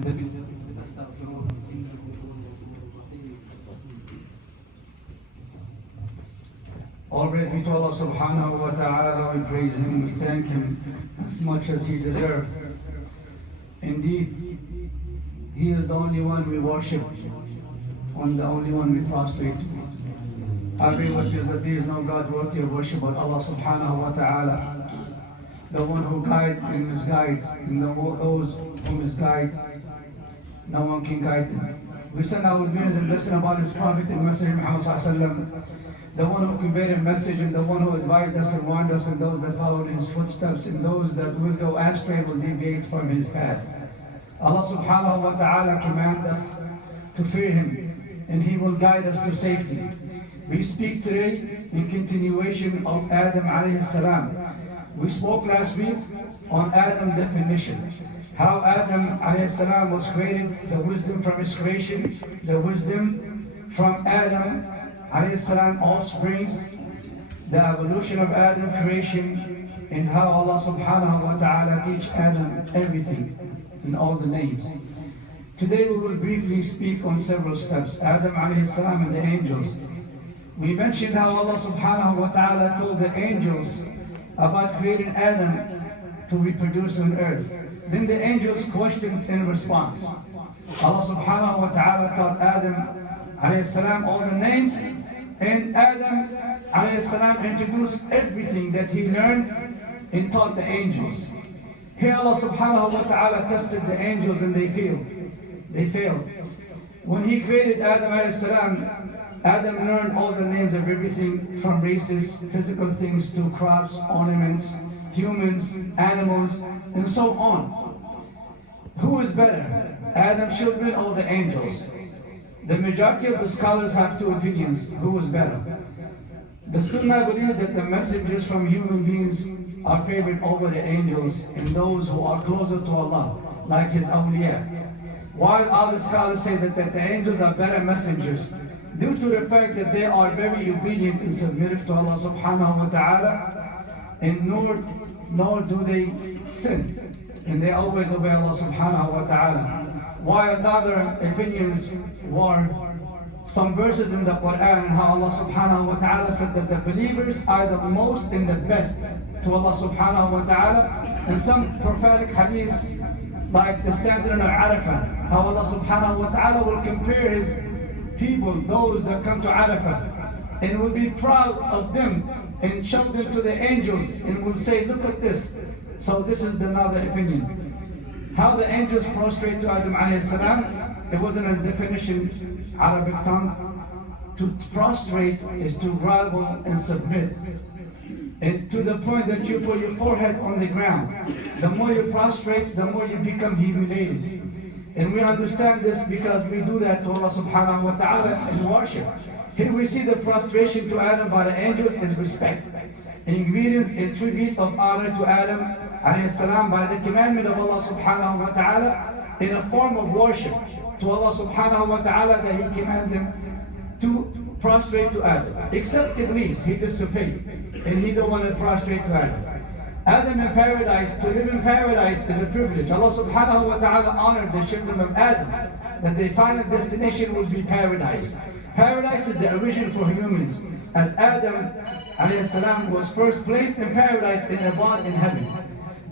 All praise be to Allah subhanahu wa ta'ala. We praise Him, we thank Him as much as He deserves. Indeed, He is the only one we worship, and the only one we prostrate to. I bear witness that there is no God worthy of worship but Allah subhanahu wa ta'ala, the one who guides and misguides, and those who misguide, no one can guide them. We send our greetings and blessings about His Prophet and Messenger Muhammad sallallahu alaihi wasallam, the one who conveyed a message and the one who advised us and warned us, and those that followed His footsteps, and those that will go astray will deviate from His path. Allah subhanahu wa ta'ala commands us to fear Him, and He will guide us to safety. We speak today in continuation of Adam alayhi salam. We spoke last week on Adam definition. How Adam alayhi salam was created, the wisdom from his creation, the wisdom from Adam alayhi salam offsprings, the evolution of Adam creation, and how Allah subhanahu wa ta'ala teach Adam everything and all the names. Today we will briefly speak on several steps, Adam alayhi salam and the angels. We mentioned how Allah subhanahu wa ta'ala told the angels about creating Adam to reproduce on earth. Then the angels questioned in response. Allah subhanahu wa ta'ala taught Adam alayhi salam all the names, and Adam alayhi salam introduced everything that he learned and taught the angels. Here Allah subhanahu wa ta'ala tested the angels and they failed. They failed. When He created Adam alayhi salam, Adam learned all the names of everything from races, physical things, to crops, ornaments, humans, animals, and so on. Who is better, Adam's children or the angels? The majority of the scholars have two opinions, who is better. The Sunnah believe that the messengers from human beings are favored over the angels and those who are closer to Allah, like His awliya. While other scholars say that the angels are better messengers, due to the fact that they are very obedient and submissive to Allah subhanahu wa ta'ala, and nor do they sin, and they always obey Allah subhanahu wa ta'ala. While other opinions were some verses in the Quran and how Allah subhanahu wa ta'ala said that the believers are the most and the best to Allah subhanahu wa ta'ala, and some prophetic hadiths like the standard of Arafah, how Allah subhanahu wa ta'ala will compare His people, those that come to Arafah, and will be proud of them and show them to the angels and will say, look at this. So this is another opinion. How the angels prostrate to Adam alayhi salam, it wasn't a definition, Arabic tongue. To prostrate is to grovel and submit. And to the point that you put your forehead on the ground. The more you prostrate, the more you become humiliated. And we understand this because we do that to Allah subhanahu wa ta'ala in worship. Here we see the prostration to Adam by the angels is respect. Ingredients and tribute of honor to Adam alayhi salam by the commandment of Allah subhanahu wa ta'ala in a form of worship to Allah subhanahu wa ta'ala that He commanded them to prostrate to Adam. Except Iblis, he disobeyed, and he don't want to prostrate to Adam. Adam in paradise, to live in paradise is a privilege. Allah subhanahu wa ta'ala honored the children of Adam, that their final destination will be paradise. Paradise is the origin for humans, as Adam alayhi salam was first placed in paradise in abode in heaven.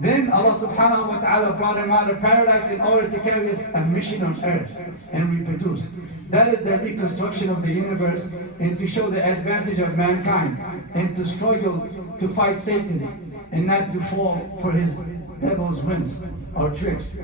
Then Allah subhanahu wa ta'ala brought him out of paradise in order to carry a mission on earth and reproduce. That is the reconstruction of the universe, and to show the advantage of mankind, and to struggle to fight Satan, and not to fall for his devil's whims or tricks.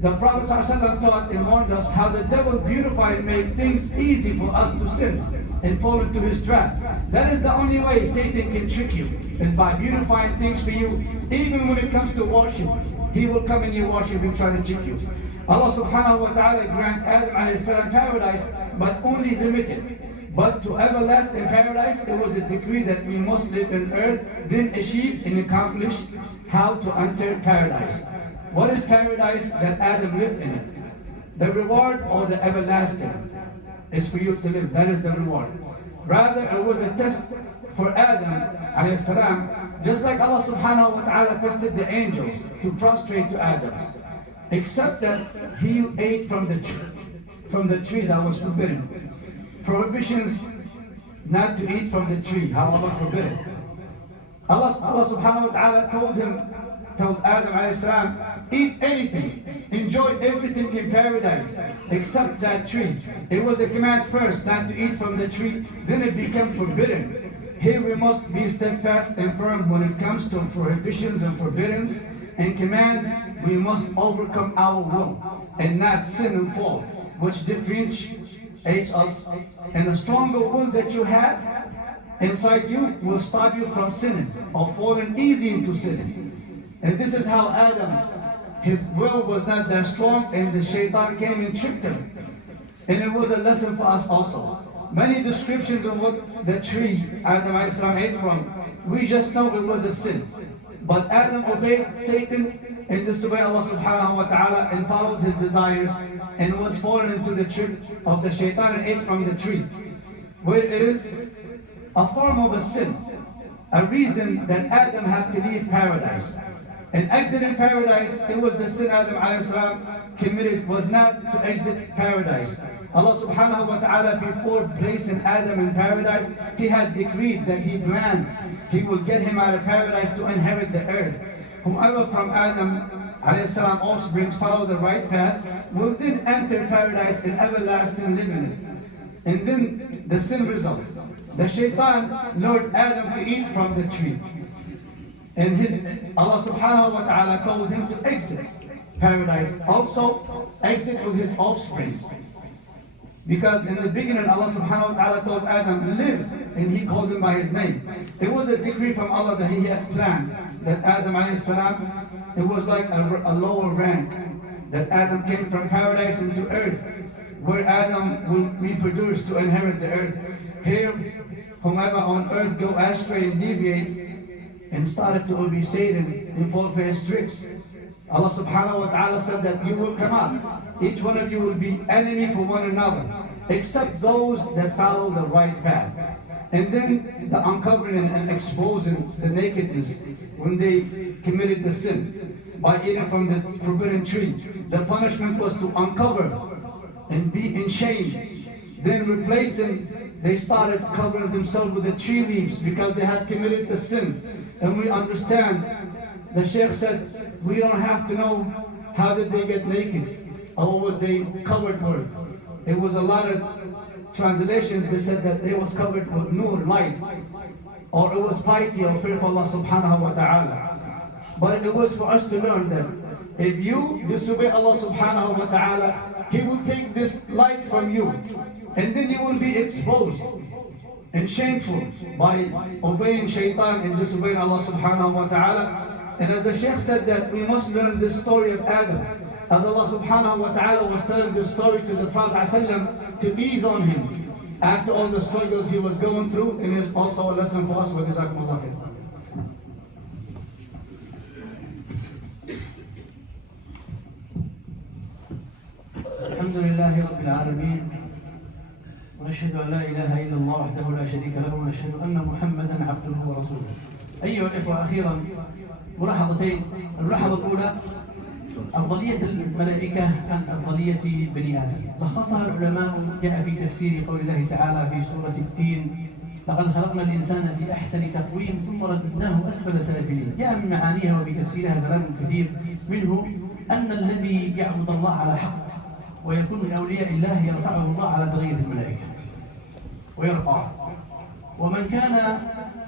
The Prophet ﷺ taught and warned us how the devil beautified and made things easy for us to sin and fall into his trap. That is the only way Satan can trick you, is by beautifying things for you. Even when it comes to worship, he will come in your worship and try to trick you. Allah subhanahu wa ta'ala grant Adam alayhi salam paradise, but only limited. But to everlasting paradise, it was a decree that we must live on earth, then achieve and accomplish how to enter paradise. What is paradise? That Adam lived in it. The reward or the everlasting is for you to live. That is the reward. Rather, it was a test for Adam alayhi salam, just like Allah subhanahu wa ta'ala tested the angels to prostrate to Adam. except that he ate from the tree that was forbidden. Prohibitions not to eat from the tree, how Allah forbid it. Allah subhanahu wa ta'ala told Adam alayhi salam, eat anything, enjoy everything in paradise except that tree. It was a command first not to eat from the tree, then it became forbidden. Here we must be steadfast and firm when it comes to prohibitions and forbiddens and commands. We must overcome our will and not sin and fall, which differentiates us. And the stronger will that you have inside you will stop you from sinning or falling easy into sinning. And this is how Adam, his will was not that strong, and the shaitan came and tricked him. And it was a lesson for us also. Many descriptions of what the tree Adam ate from, we just know it was a sin. But Adam obeyed Satan and disobeyed Allah subhanahu wa ta'ala and followed his desires and was fallen into the trick of the shaitan and ate from the tree, where it is a form of a sin, a reason that Adam had to leave paradise. And exiting paradise, it was the sin Adam alayhi salam committed, was not to exit paradise. Allah subhanahu wa ta'ala, before placing Adam in paradise, he had decreed that he planned he will get him out of paradise to inherit the earth. Whoever from Adam alayhi salam offsprings follow the right path will then enter paradise and everlasting live in it. And then the sin result. The shaitan lured Adam to eat from the tree. And Allah subhanahu wa ta'ala told him to exit paradise, also exit with his offspring. Because in the beginning Allah subhanahu wa ta'ala told Adam, live, and he called him by his name. It was a decree from Allah that he had planned, that Adam alayhi salam, it was like a lower rank, that Adam came from paradise into earth, where Adam will reproduce to inherit the earth. Here, whomever on earth go astray and deviate, and started to obey Satan and fall for his tricks, Allah subhanahu wa ta'ala said that you will come out. Each one of you will be enemy for one another, except those that follow the right path. And then the uncovering and exposing the nakedness when they committed the sin by eating from the forbidden tree. The punishment was to uncover and be in shame. Then replacing, they started covering themselves with the tree leaves because they had committed the sin. And we understand, the Sheikh said, we don't have to know how did they get naked or was they covered with. It was a lot of translations that said that it was covered with nur, light, or it was piety or fear of Allah subhanahu wa ta'ala. But it was for us to learn that if you disobey Allah subhanahu wa ta'ala, He will take this light from you, and then you will be exposed and shameful by obeying shaitan and disobeying Allah subhanahu wa ta'ala. And as the Sheikh said that we must learn this story of Adam, as Allah subhanahu wa ta'ala was telling this story to the Prophet ﷺ to ease on him after all the struggles he was going through, and it's also a lesson for us. Wa jazakumullah khair. Alhamdulillahi Rabbil Alameen. ونشهد أن لا إله إلا الله وحده لا شريك له ونشهد أن محمدا عبده ورسوله. أيها الإخوة، أخيرا ملاحظتين. الملاحظة الأولى أفضلية الملائكة عن أفضلية بني آدم. لخصها العلماء جاء في تفسير قول الله تعالى في سورة التين: لقد خلقنا الإنسان في أحسن تقويم ثم رددناه أسفل سافلين. جاء من معانيها وبتفسيرها كلام كثير، منه أن الذي يعبد الله على حق ويكون من أولياء الله يرفعه الله على درجة الملائكة ويرفعه، ومن كان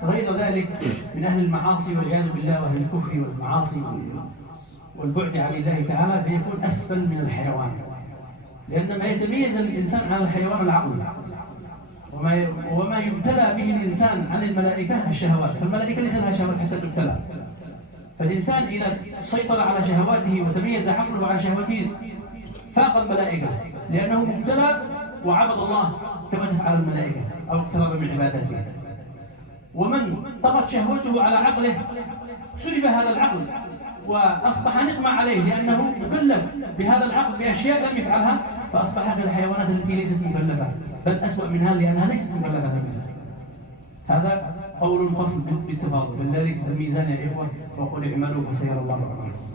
غير ذلك من أهل المعاصي والعياذ بالله وأهل الكفر والمعاصي والبعد عن الله تعالى فيكون أسفل من الحيوان، لأن ما يتميز الإنسان عن الحيوان العقل، وما يبتلى به الإنسان عن الملائكة الشهوات، فالملائكة ليس لها شهوات حتى تبتلى. فالإنسان إذا سيطر على شهواته وتميز عقله عن شهوته فاق الملائكة، لأنه مبتلى وعبد الله كما تفعل الملائكة أو اقترب من عبادته. ومن طغت شهوته على عقله سلب هذا العقل وأصبح نقمة عليه، لأنه مكلف بهذا العقل بأشياء لم يفعلها، فأصبح كالحيوانات التي ليست مكلفة، بل أسوأ منها لأنها ليست مكلفة مثلها. هذا قول فصل بالتفاضل، فلذلك الميزان يا إخوة وقل اعملوا فسيرى الله عملكم.